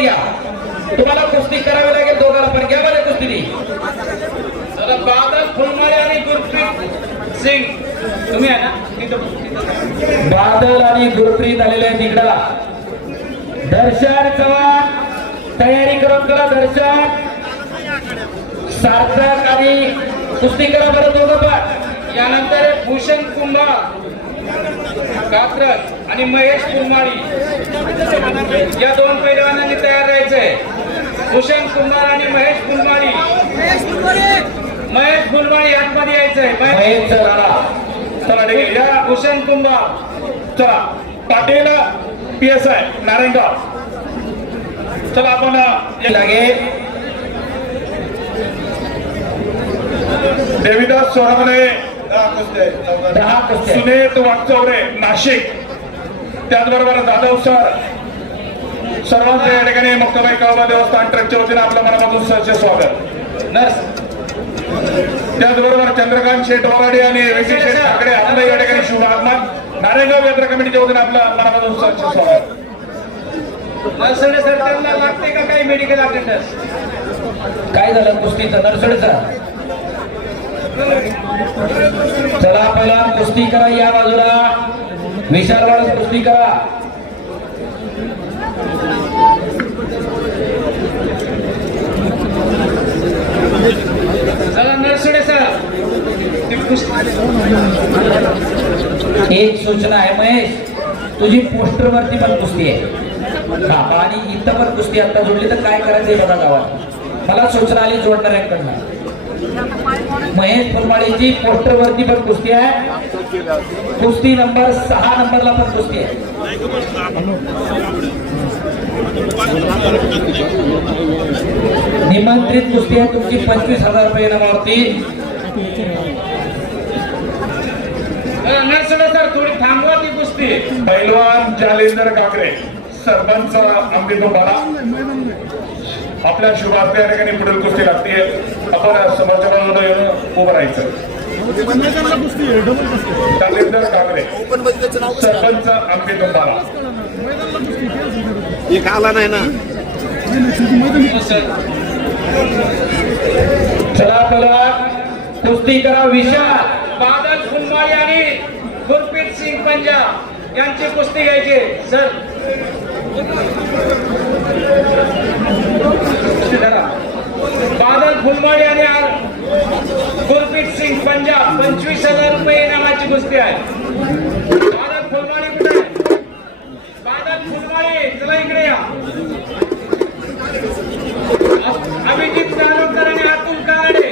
घ्या. तुम्हाला कुस्ती करावी लागेल दोघांना पण. घ्या मला कुस्ती दी. चला बादल फुलमाळे आणि गुरप्रीत सिंग तुम्ही आहे ना. बादल आणि गुरप्रीत आलेले आहेत तिकडा. दर्शन चव्हाण तयारी करून करा. दर्शन सार्थक आणि कुस्ती करा बरं दोघं पण. यानंतर भूषण कुंभार कात्रज आणि महेश कुंभारी या दोन पैलवानांनी तयार राहायचंय. भूषण कुंभार आणि महेश कुंभारी. महेश कुंभारी आतमध्ये यायचंय. महेश चला चला ठीक आहे. भूषण कुंभार चला. पाटील PSI नारायणगाव. चला आपण लागेल. देवीदास सोरामने 10 कुस्त्या. सुनेत वागचौरे नाशिक. त्याचबरोबर जाधव सर सर्वांचं या ठिकाणी मुक्ताबाई काळोबा देवस्थान ट्रस्टच्या वतीने आपल्या मनापासून सहर्ष स्वागत. नर्स त्याचबरोबर चंद्रकांत शेठ वराडे आणि विजय शेठ ठाकरे आपलं या ठिकाणी शुभ आगमन. नारायणगाव यात्रा कमिटीच्या वतीने आपलं मनापासून सहर्ष स्वागत. नरसडे सर त्यांना लागते का काही मेडिकल अटेंडन्स. काय झालं कुस्तीचं नरसडचं. चला पहिला कुस्ती करा. या बाजूला विशालवाड कुस्ती करा. चला नरसडे सर. एक सूचना आहे महेश, तुझी पोस्टर वरती पण कुस्ती आहे आणि इथं पण कुस्ती आता जोडली तर काय करायचं बघा गावात. मला सूचना आली जोडणाऱ्यांकडनं. महेश फुलमाळीची पोस्टर वरती पण कुस्ती आहे. कुस्ती नंबर 6 नंबरला पण कुस्ती आहे. निमंत्रित कुस्ती आहे तुमची 25,000 रुपये इनामावरती. नरसडे सर थोडी थांबवा ती कुस्ती. पैलवान जालेंदर काकडे सरपंच आंबेगोंडाळा आपल्या शुभार्थ या ठिकाणी पुढील कुस्ती लागते. आपण समोरच्या येऊन उभं राहायचं. जालेंदर काकडे सरपंच आंबेगोंडाळा. एक आला नाही ना. चला पहिला कुस्ती करा. विशाल बादल फुलमाळी आणि गुरप्रीत सिंग पंजाब यांची कुस्ती घ्यायची सर. बादल फुलमाळी आणि गुरप्रीत सिंग पंजाब 25,000 रुपये इनामाची कुस्ती आहे. बादल फुलमाळी कुठे आहे? बादल फुलमाळी चला इकडे या. अभिजित नारोडकर आणि अतुल कानडे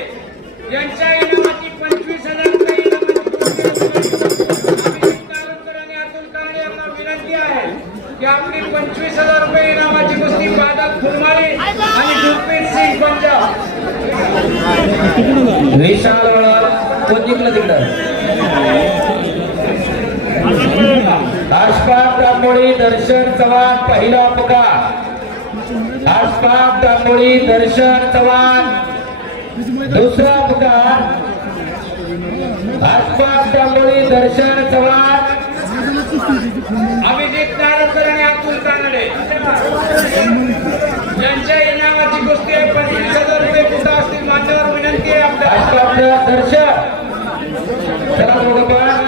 यांच्या इनामाची 25,000 रुपये इनामाची कुस्ती आहे. अभिजित नारोडकर आणि अतुल कानडे यांना विनंती आहे की आपली 25,000 रुपये इनामाची कुस्ती बादल फुलमाळी आणि गुरप्रीत सिंग पंजाब. विशाल कोण जिंकलं तिकडं. आशपाक तांबोळी दर्शन चव्हाण पहिला पुकार. आशपाक तांबोळी दर्शन चव्हाण दुसरा पुकार. आशपाक तांबोळी दर्शन चव्हाण. अभिजित नारोडकर आणि अतुल कानडे यांच्या इनामाची कुस्ती आहे. 25,000 रुपये कुठं असतील मान्यवर विनंती आहे आपल्या. आशपाक दर्शन. चला दोघं पण.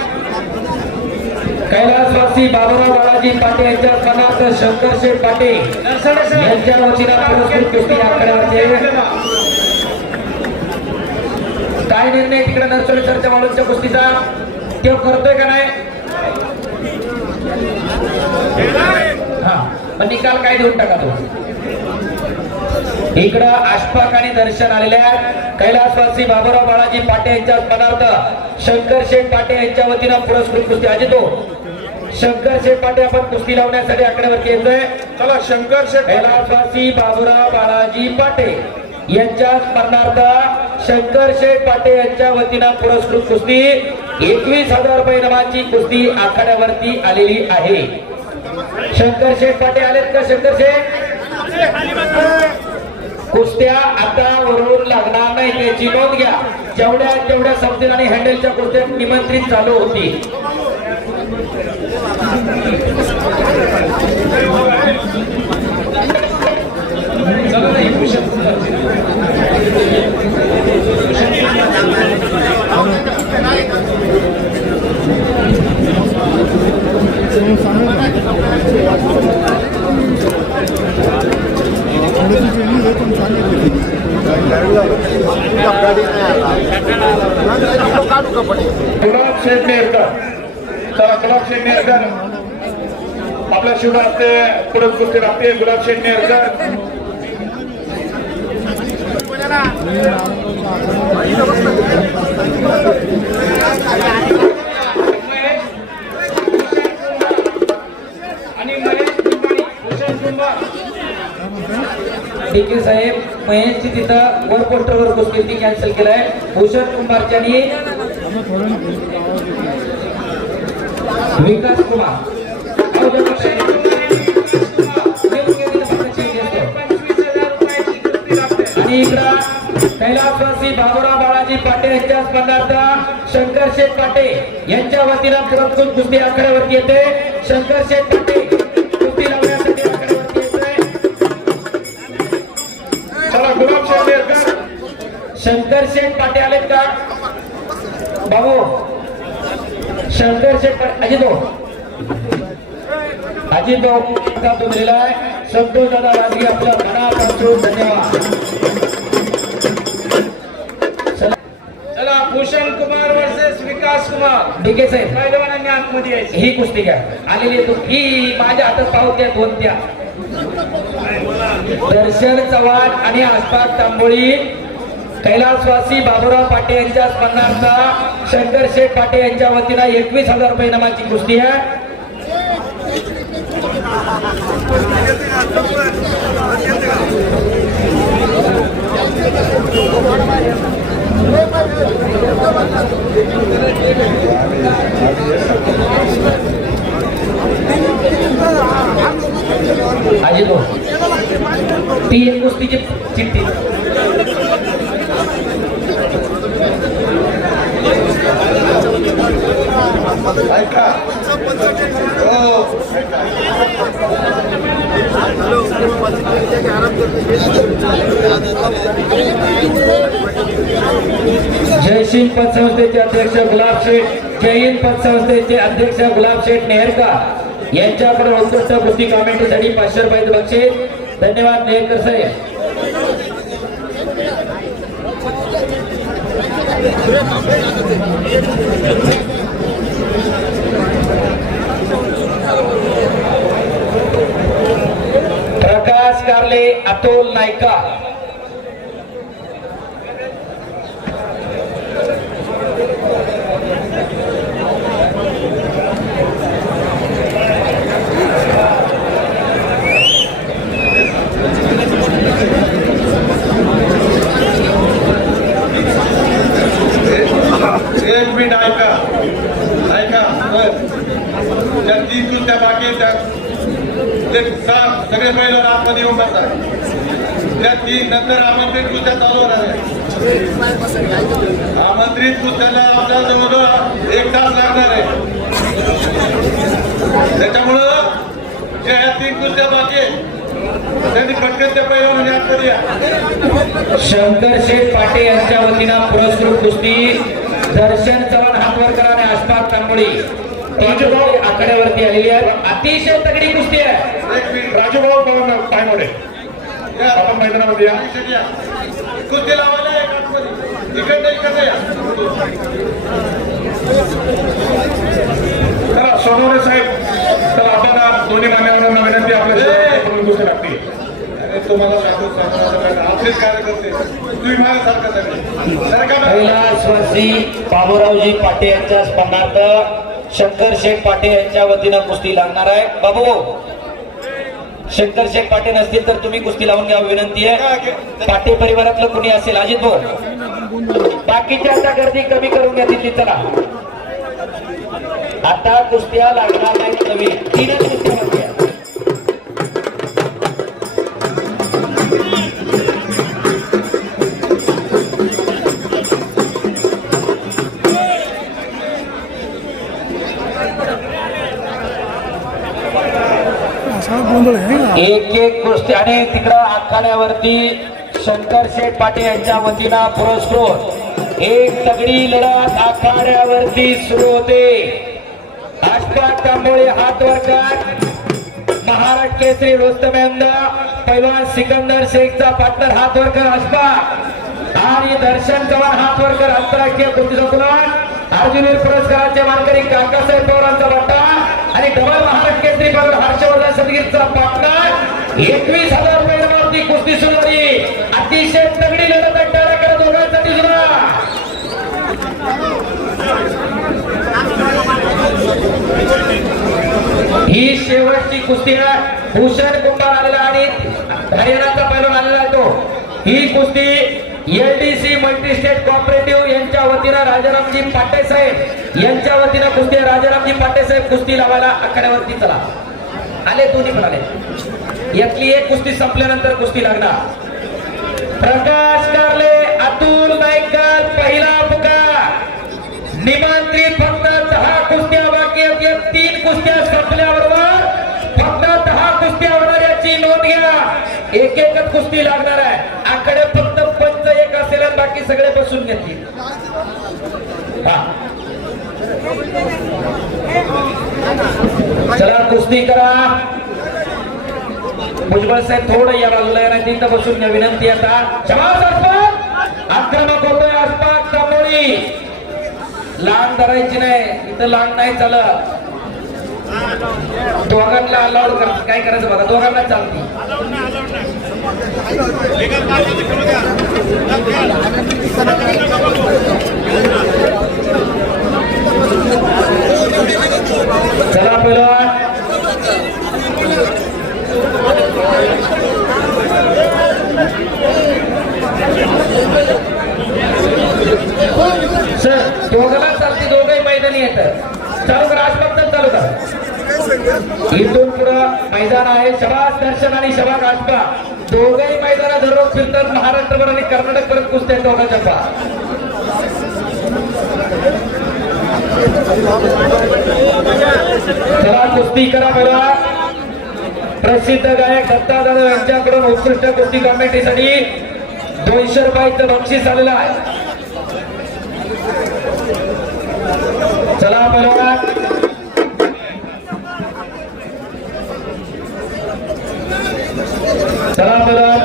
कैलासवासी बाबूराव बाळाजी पाटे यांच्या सन्मानार्थ शंकर शेठ पाटे यांच्या वतीनं पुरस्कृत कुस्ती आखाड्यावरती. काय निर्णय तिकडे नरसोडे सरच्या माणूसच्या कुस्तीचा तो करतोय का नाही. हा पण निकाल काय देऊन टाका तो. इकडं आशपाक आणि दर्शन आलेल्या कैलासवासी बाबूराव बाळाजी पाटे यांच्या सन्मानार्थ शंकर शेठ पाटे यांच्या वतीनं पुरस्कृत कुस्ती. अजितो शंकर शेठ पाटे आपण कुस्ती लावण्यासाठी आकड्यावरती येतोय. चला शंकर शेठ कैलासवासी बाबूराव बाळाजी पाटे यांच्या स्मरणार्थ शंकर शेठ पाटे यांच्या वतीनं पुरस्कृत कुस्ती 21,000 रुपये इनामाची कुस्ती आखाड्यावरती आलेली आहे. शंकर शेठ पाटे आलेत का. शंकर शेठ कुस्त्या आता वरून लागणार नाही त्याची नोंद घ्या. जेवढ्या तेवढ्या समजेल आणि हँडलच्या कुस्त्या निमंत्रित चालू होती. गुलाब शेठ नेरकर, चला गुलाब शेठ नेरकर आपल्या शिवडा असते पुढे कुस्ती लागते. गुलाब शेठ नेरकर आणि महेश कुंभारी, भूषण कुंभार. डीके साहेब महेशची तिथं वर पोस्टरवर कुस्ती ती कॅन्सल केलाय. भूषण कुंभारच्यानी विकास कुमार आणि इकडं कैलासवासी बाबुराव बाळाजी पाटे यांच्या स्पर्धार्थ शंकर शेठ पाटे यांच्या वतीनं पुरस्कृत कुस्ती आखाड्यावरती येते. शंकर शेठ पाटे कुस्ती लावण्यासाठी आखाड्यावरती येतोय. चला गुलाब शेठ नेरकर, शंकर शेठ पाटे आलेत का बाबू? शंकर शेठ पाटे अजित भाऊ दिलेला आहे. संतोष दादा राजगी आपल्या मनापासून धन्यवाद. चला भूषण कुमार वर्सेस विकास कुमार. डीके साहेब पहिलवानांनी आतमध्ये यायचे. ही कुस्ती घ्या आलेली आहे. ही माझ्या हातात पावत्या दोन त्या. दर्शन चव्हाण आणि आसपास तांबोळी कैलासवासी बाबुराव पाटे यांच्या स्पर्धार्थ शंकर शेठ पाटे यांच्या वतीनं 21,000 रुपये इनामाची कुस्ती आहे. अजित भाऊ ती एक कुस्तीची चिठ्ठी. ऐका हो जयसिंग पतसंस्थेचे अध्यक्ष गुलाब शेठ, जय हिंद पतसंस्थेचे अध्यक्ष गुलाब शेठ नेहरकर यांच्याकडे उत्कृष्ट कुस्ती कॉमेंट्रीसाठी 500 रुपये बक्षीस. धन्यवाद नेहरकर साहेब. प्रकाश कारले, अतुल नायका. एक मिनिट ऐका ऐका त्या 3 कुस्त्या बाकी आहेत, ते सगळे पहिलं आतमध्ये येऊन बसतात. त्या 3 नंतर आमंत्रित कुस्त्या चालू होणार आहे. आमंत्रित कुस्त्याला आपल्या जवळजवळ 1 तास लागणार आहे. त्याच्यामुळं ज्या ह्या 3 कुस्त्या बाकी आहेत त्यांनी पटकन त्या पहिल्या म्हणजे आतमध्ये या. शंकर शेठ पाटे यांच्या वतीनं पुरस्कृत कुस्ती दर्शन चव्हाण हातवरकर आणि आसपास तांबोळी आखाड्यावरती आलेली आहे. अतिशय तगडी कुस्ती आहे. एक मिनिट राजूभाऊ काय मोठे आपण मैदानामध्ये या. कुस्ती लावायला या आतमध्ये. इकडे या. चला सोनवणे साहेब, चला आपण दोन्ही मान्यवरांना विनंती आपल्या कुस्ती लागते. तुम्हाला आपलेच कार्यकर्ते तुम्ही माझ्यासारखं कैलासवासी बाबुरावजी पाटे यांच्या स्पर्धार्थ शंकर शेठ पाटे यांच्या वतीनं कुस्ती लागणार आहे. बाबू शंकर शेठ पाटे नसतील तर तुम्ही कुस्ती लावून घ्या विनंती आहे. पाटे परिवारातलं कुणी असेल अजित भाऊ बाकीच्या आता गर्दी कमी करून घ्या तिथली. चला आता कुस्त्या लागणार नाही कमी. 3च कुस्त्या लागल्या. एक कुस्ती आणि तिकडं आखाड्यावरती शंकर शेठ पाटे यांच्या वतीनं पुरस्कृत एक तगडी लढत आखाड्यावरती सुरू होते. आसपास तांबोळी हात वर कर. महाराष्ट्र केसरी रोस्तम अहमद पैलवान सिकंदर शेखचा पार्टनर हात वर कर अशफाक आणि दर्शन चव्हाण हात वर कर आंतरराष्ट्रीय कुस्ती संकुलन अर्जुनवीर पुरस्काराचे मानकरी काकासाहेब पवारांचा बट्टा आणि डबल महाराष्ट्र केसरी पैलवान हर्षवर्धन सदगीरचा पार्टनर 21,000 रुपयांवरती कुस्ती सुरू झाली. अतिशय तगडी लढत आहे दोघांसाठी सुद्धा. ही शेवटची कुस्ती आहे. भूषण कुंभार आलेला आणि हरियाणाचा पैलवान आलेला आहे तो. ही कुस्ती एलडीसी मल्टी स्टेट कोऑपरेटिव्ह यांच्या वतीनं राजारामजी पाटे साहेब यांच्या वतीनं कुस्ती आहे. राजारामजी पाटे साहेब कुस्ती लावायला आखाड्यावरती चला आले. दोन्ही पण आले. यातली एक कुस्ती संपल्यानंतर कुस्ती लागणार. प्रकाश कारले, अतुल नायकर पहिला पुकार. निमंत्रित फक्त 10 कुस्त्या बाकी आहेत. या 3 कुस्त्या संपल्याबरोबर फक्त 10 कुस्त्या होणार याची नोंद घ्या. एक एकच कुस्ती लागणार आहे. आकडे फक्त पंच एक असेल आणि बाकी सगळे बसून घेतील. चला कुस्ती करा. भुजबळ साहेब थोडं या बाजूला नाही तिथं बसून घ्या विनंती. आता शाबास अशफाक. आक्रमक होतोय अशफाक तांबोळी. लांब धरायची नाही इथं. लांब नाही चालत. दोघांना अलाउड कर. काय करायचं बघा. दोघांना चालती. चला पहिलवान. सर दोघांना चालते. दोघंही मैदानी येतात. चालू करा. आजपासून चालू करा. इथून पुढं मैदान आहे. शबास दर्शन आणि शबास आजपा दोघंही मैदाना दररोज फिरतात. महाराष्ट्रभर आणि कर्नाटक परत कुस्त्या दोघांच्या पा. चला कुस्ती करा. पहिला प्रसिद्ध गायक दत्ता जाधव यांच्याकडून उत्कृष्ट कुस्ती कॉमेंट्रीसाठी 200 रुपयाचं बक्षीस आलेलं आहे. चला पहिला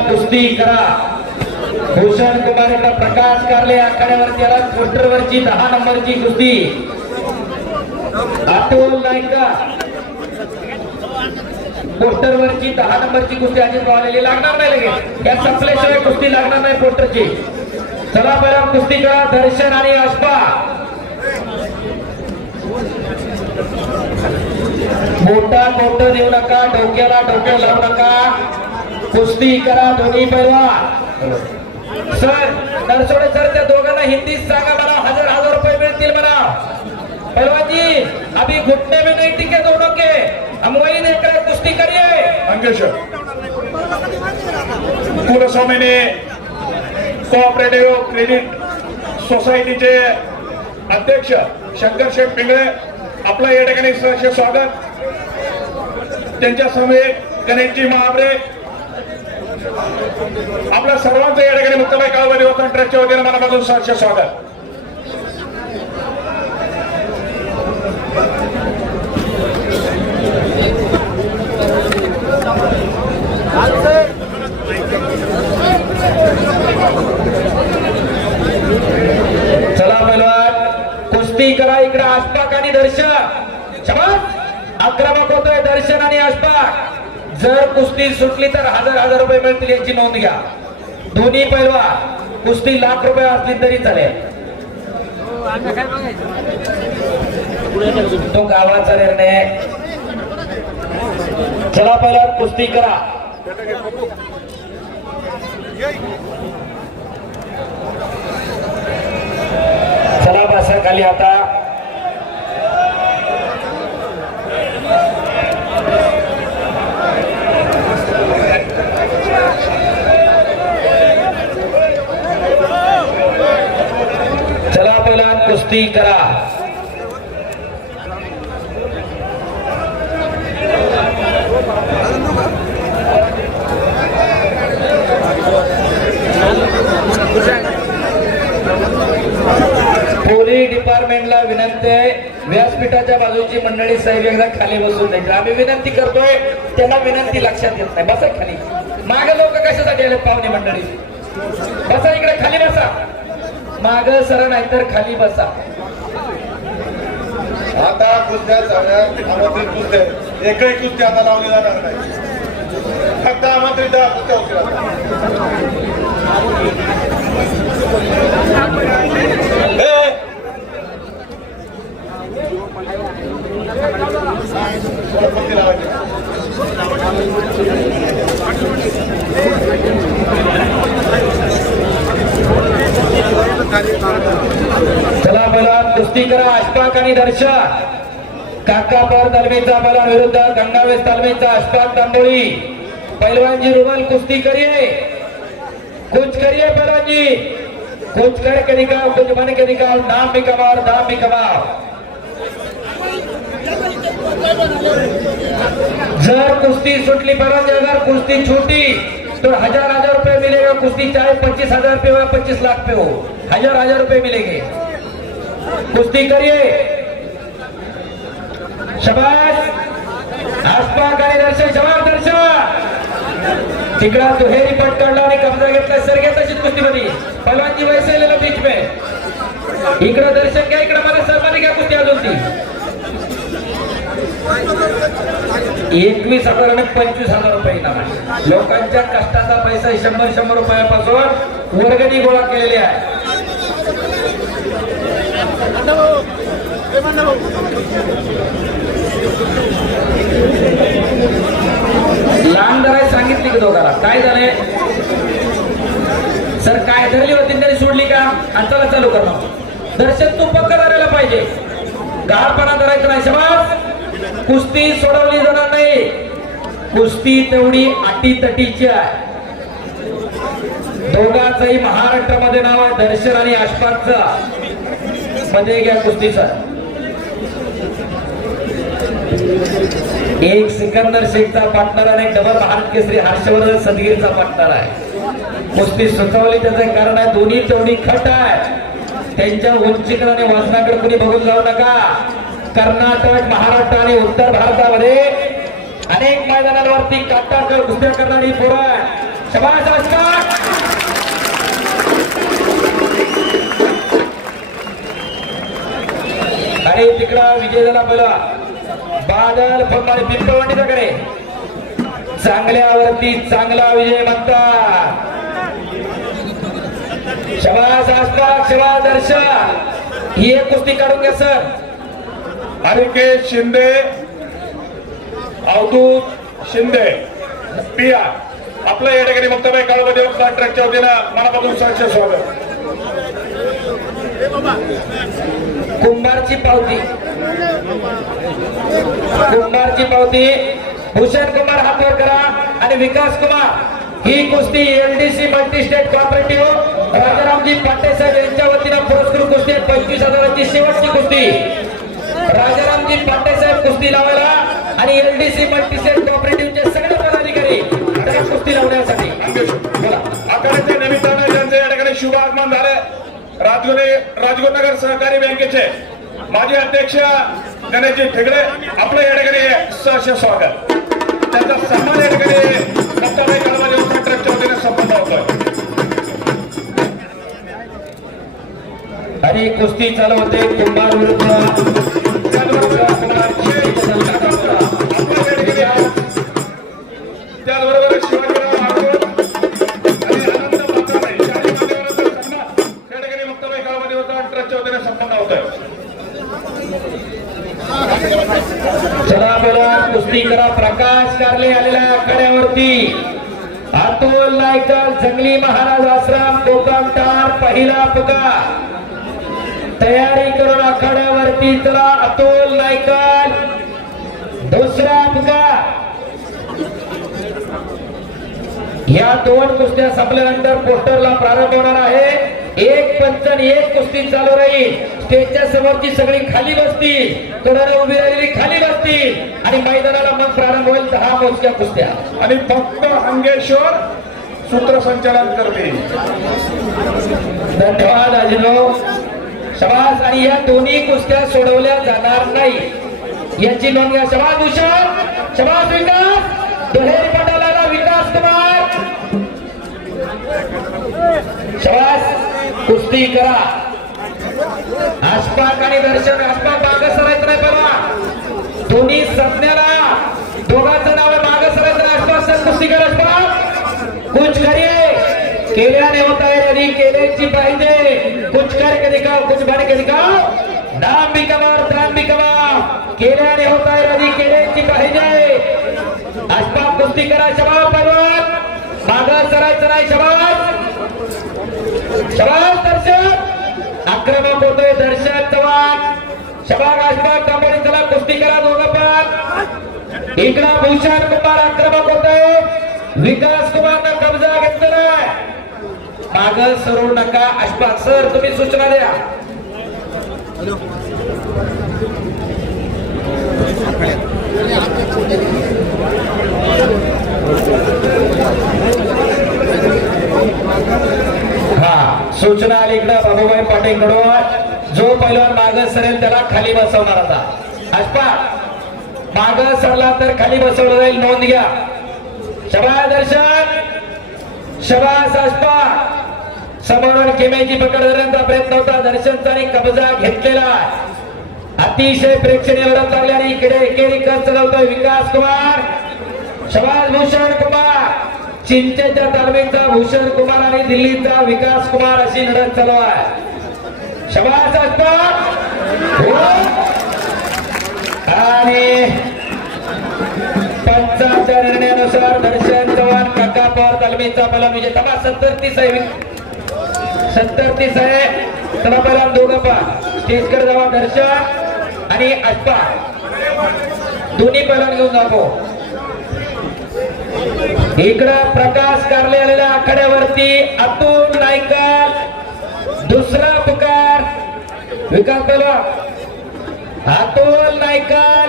कुस्ती करा. भूषण कुमार प्रकाश कारले आखाड्यावरती आला. पोस्टरवरची 10 नंबरची कुस्ती. अतुल नायका पोस्टरवरची 10 नंबरची कुस्ती अजित पवारलेली लागणार नाही. लगेच या संपल्याशिवाय कुस्ती लागणार नाही पोस्टरची. चला पहिला कुस्ती करा. दर्शन आणि अशफाक. मोठा देऊ नका. डोक्याला डोकं लावू नका. कुस्ती करा दोन्ही पैलवान. सर नरसोडे सर त्या दोघांना हिंदीत सांगा मला. 1000 रुपये मिळतील म्हणा. पहलवान जी अभी घुटने में नहीं टिके दोनों के. हम वही देखकर कुस्ती करिए. अंकेश कुलस्वामीने कोऑपरेटिव्ह क्रेडिट सोसायटीचे अध्यक्ष शंकर शेख पिंगळे आपलं या ठिकाणी सहर्ष स्वागत. त्यांच्या समेत गणेशजी महाबरे आपल्या सर्वांचं या ठिकाणी मुक्ताबाई काळवा देवस्थान ट्रस्टच्या वतीने मनापासून सहर्ष स्वागत. चला पहिलवान कुस्ती करा. इकडे अशफाक आणि दर्शन. शाबास. आक्रमक होतोय दर्शन आणि अशफाक. जर कुस्ती सुटली तर 1000 रुपये मिळतील याची नोंद घ्या. दोन्ही पैलवान. कुस्ती लाख रुपये असली तरी चालेल. तो गावाचा निर्णय. चला पहिला कुस्ती करा. चला बसा खाली आता. चला पहिला कुस्ती करा. पोलीस डिपार्टमेंटला विनंती आहे. व्यासपीठाच्या बाजूची मंडळी साहेब एकदा खाली बसून द्यायची. आम्ही विनंती करतोय. त्यांना विनंती लक्षात येत नाही. बसा खाली. माग लोक कशासाठी आले पाहुणे मंडळी? बसा इकडे खाली बसा. माग सर नाही तर खाली बसा. आता कुस्त्या सगळ्यात आमंत्रित कुस्त्या आहेत. एकही कुस्ती आता लावली जाणार नाही. फक्त आमंत्रित कुस्त्या होतील चला पहिला कुस्ती करा. अशफाक आणि दर्शन. काकापर तालमीचा पहलवान विरुद्ध गंगावेश तालमीचा अशफाक तांबोळी. पहलवान जी रुमाल कुश्ती करिए, कुछ करिए पहलवान जी, कुछ करके दिखाओ, कुछ बन के दिखाओ. नाम भी कमाओ, दाम भी कमाओ. जर कुश्ती सुटली पहलवान, अगर कुश्ती छूटी तो हजार रुपए मिलेगा. कुश्ती चाहे 25,000 रुपए हो या 25 लाख पे हो, हजार रुपए मिलेंगे. कुश्ती करिए. शबाश. अशफाक आणि दर्शन. शबाश दर्शन. तिकडा दुहेरी पट काढला आणि कब्जा घेतला. सर घ्या तशीच कुस्तीमध्ये. पहलवानजी वैसे लेला बीच में. इकडं दर्शन घ्या, इकडं मला सन्मानी घ्या. कुस्ती अजून ती 21,000 आणि 25,000 रुपये इनाम आहे. लोकांच्या कष्टाचा पैसा 100 रुपयापासून वर्गणी गोळा केलेली आहे. लहान धराय सांगितली की दोघाला. काय झालंय सर? काय धरली होती त्यांनी सोडली का? चला चालू करणं. दर्शन तू पक्का धरायला पाहिजे. गाळपणा धरायचं नाही. शबास. कुस्ती सोडवली जाणार नाही. कुस्ती तेवढी अटीतटीची आहे. दोघांचंही महाराष्ट्रामध्ये नाव आहे. दर्शन आणि अशफाकचं. मध्ये घ्या कुस्तीचं. एक सिकंदर शेखचा पार्टनर आणि डबल भारत केसरी हर्षवर्धन सदगीरचा पार्टनर आहे. कुस्ती सुचवली त्याचं कारण आहे दोन्ही तेवढी खट आहे. त्यांच्या उंचीकडे आणि वजनाकडे कोणी बघून जाऊ नका. कर्नाटक, महाराष्ट्र आणि उत्तर भारतामध्ये अनेक मैदानांवरती काटाकर कुस्त्या करणारी पोरं आहे. शबाश अशफाक. आणि तिकडा विजय झाला पहिला बादल फंबारी पिंपळवंडीचा करे. चांगल्यावरती चांगला विजय म्हणतात. शबाश अशफाक. शबाश दर्शन. ही एक कुस्ती काढून घ्या सर. हरिकेश शिंदे, अवधूत शिंदे पिया. आपलं या ठिकाणी वक्तव्य काळोमध्ये ट्रॅकच्या वतीनं मनापासून सहर्ष स्वागत. कुंभारची पावती. कुंभारची पावती. भूषण कुमार हातवर करा आणि विकास कुमार. ही कुस्ती LDC multi state cooperative Rajaramji पाटे साहेब यांच्या वतीनं पुरस्कृत कुस्ती 25,000ची शेवटची कुस्ती. राजारामजी पाटे साहेब कुस्ती लावायला आणि एलडीसी मल्टी स्टेट कॉपरेटिव्हचे सगळे पदाधिकारी त्या कुस्ती लावण्यासाठी. बोला. आखाड्याच्या निमित्तानं ज्यांचं या ठिकाणी शुभ आगमन झालं, राजगुरुनगर सहकारी बँकेचे माजी अध्यक्ष गणेशजी ठेगडे आपलं या ठिकाणी सहर्ष स्वागत. त्यांचा सन्मान या ठिकाणी वक्तव्य काळोमध्ये ट्रॅकच्या वतीनं संपन्न होतोय. आणि कुस्ती चालू होते कुंभार विरुद्ध त्याचबरोबर शिवाजीराव आठवड आणि आनंद बात्राबाई शाही मान्यवरांचा सन्मान या ठिकाणी वक्तव्य काळामध्ये होता. ट्रस्टच्या वतीने संपन्न होत आहे. चला बोला. कुस्ती करा. प्रकाश कारले आलेल्या आखाड्यावरती. अतुल नायकर, जंगली महाराज आश्रम, कोकम टार. पहिला पुकार. तयारी करून आखाड्यावरती चला. अतुल नायकर. दुसरा पुकार. या दोन कुस्त्या संपल्यानंतर पोस्टरला प्रारंभ होणार आहे. एक पंच आणि एक कुस्ती चालू राहील. स्टेजच्या समोरची सगळी खाली बसतील. कोणाला उभी राहिलेली खाली बसतील आणि मैदानाला मग प्रारंभ होईल 10 मोजक्या कुस्त्या. आणि फक्त अंगेश्वर सूत्रसंचालन करतील. धन्यवाद अजिनो. शबास. आणि या दोन्ही कुस्त्या सोडवल्या जाणार नाही याची नोंद घ्या. शबास भूषण. शबास विकास. दुहेरी पटाला विकास कुमार. शाबास कुस्ती करा. अशफाक आणि दर्शन. अशफाक मागं सरायचं नाही बघा. दोन्ही संज्ञाला दोघांचं नाव मागं सरायचं नाही. अशफाक सर कुस्ती करा. अशफाक कुछ करिए. केल्याने होता है यदि केल्याची पाहिजे. कुछ करके दिखाओ. कुछ बन के दिखाओ. नाम भी कमाओ दाम भी कमाओ. केल्याने होता है यदि केल्याची पाहिजे. अशफाक कुस्ती करा. शबाब पहलवान मागं सरायचं नाही. शबाब शबाब दर्शन. आक्रमक होतोय दर्शन चव्हाण. शबाग अशफाक कंपनी. चला कुस्ती करा दोघं पण. इकडा भूषण कुमार आक्रमक होतोय. विकास कुमारनं कब्जा घेतलेला आहे. मागं सरू नका. अशफाक सर तुम्ही सूचना द्या. हा सूचना आली इकडं बाबूभाई पाटील कडून. जो पहिलवान मागं सरेल त्याला खाली बसवणार आता. अशफाक मागं सरला तर खाली बसवलं जाईल. नोंद घ्या. शबास दर्शन. शबास अशफाक. समोरून किमेची पकड धरण्याचा प्रयत्न होता दर्शनचा आणि कब्जा घेतलेला. अतिशय प्रेक्षणीय लढत लागली आणि इकडे एकेरी कस चालवतोय विकास कुमार. शबास भूषण कुमार. चिंचेच्या तालमीचा भूषण कुमार आणि दिल्लीचा विकास कुमार अशी लढत चालू आहे. शबास अशफाक. आणि पंचाच्या निर्णयानुसार दर्शन चव्हाण काका पवार तालमीचा पहिला विजय. तबा 70-30 आहे. 70-30 आहे. तबा पहिला दोघं पण स्टेजकडे जावा. दर्शन आणि अशफाक दोन्ही पहिला घेऊन जावो. इकडं प्रकाश कारले आलेल्या आखाड्यावरती अतुल नायकर. दुसरा पुकार विकास पहिला. अतुल नायकर.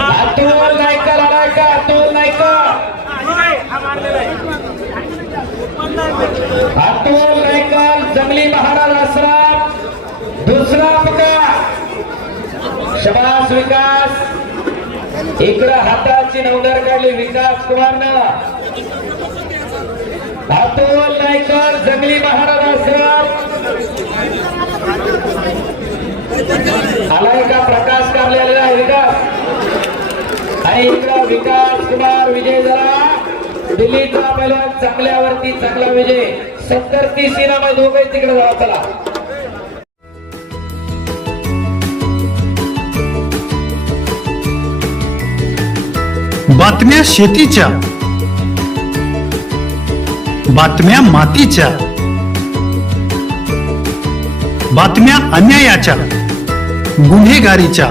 अतुल नायकर आलाय का. अतुल नायकर. अतुल नायकर जंगली महाराज आश्रम. दुसरा पुकार. शबास विकास. इकडं हाताची नवदार काढली विकास कुमारनं. अतुल नायकर जंगली महाराज आश्रम. आलाय का प्रकाश कारले आलेला आहे विकास. आणि इकडं विकास कुमार विजय झाला. दिल्लीचा पहिलवान चांगल्यावरती चांगला विजय. 70-30 इनाम दोघे तिकडे जावा. चला बातम्या शेतीच्या, बातम्या मातीच्या, बातम्या अन्यायाच्या, गुन्हेगारीच्या,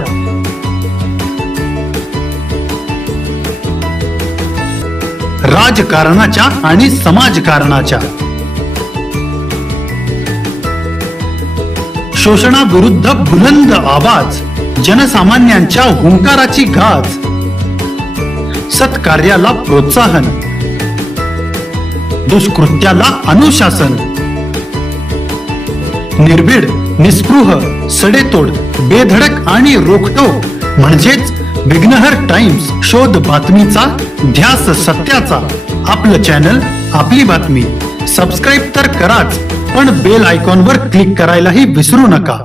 राजकारणाच्या आणि समाजकारणाच्या, शोषणाविरुद्ध बुलंद आवाज, जनसामान्यांच्या हुंकाराची गाज, सत्कार्याला प्रोत्साहन, दुष्कृत्याला अनुशासन, निर्भीड, निस्पृह, सडेतोड, बेधडक आणि रोखटोक म्हणजेच विघ्नहर टाइम्स. शोध बातमीचा, ध्यास सत्याचा. आपलं चॅनल, आपली बातमी. सबस्क्राईब तर कराच, पण बेल आयकॉनवर क्लिक करायलाही विसरू नका.